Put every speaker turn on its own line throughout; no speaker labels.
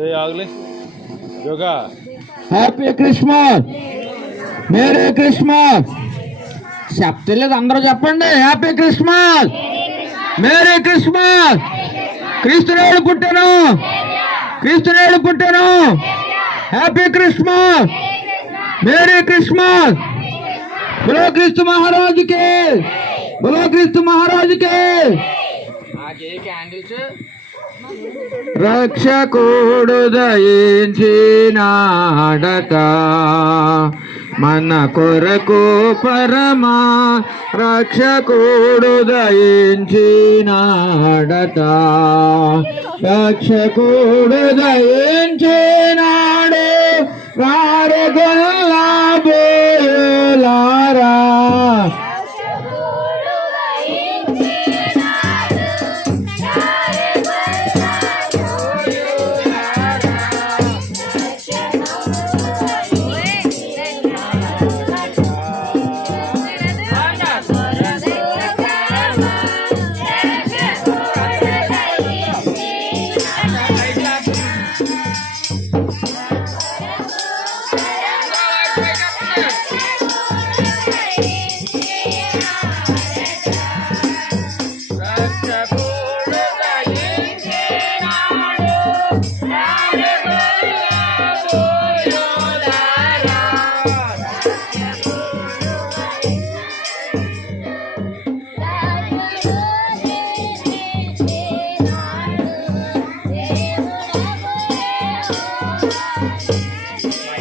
ఏ ఆగలే yoga
happy Christmas merry Christmas చెప్తలేదు అందరూ చెప్పండి హ్యాపీ క్రిస్మస్ మేరీ క్రిస్మస్ క్రీస్తునేడు పుట్టాను క్రీస్తునేడు పుట్టాను హ్యాపీ క్రిస్మస్ మేరీ క్రిస్మస్ బలో క్రీస్తు మహారాజుకి బలో క్రీస్తు మహారాజుకి రక్షకుడు దయించినాడట మన కొరకు పరమా రక్షకుడు దయించినాడట రక్షకుడు దయించినాడు రారగల్లా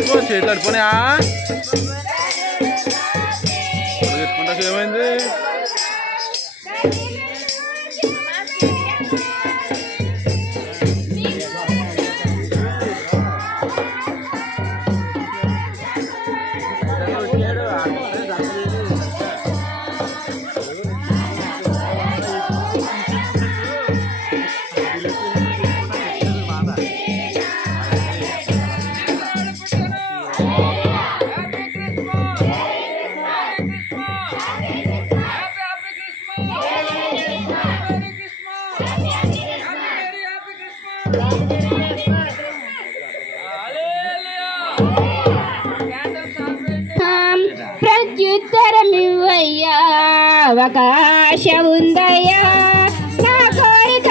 లేపు చేతులు అడిపోయా పెట్టుకుంటా ప్రత్యుత్తరం
ఇవ్వయ్యా అవకాశం ఉందయ్యా నా కోరిక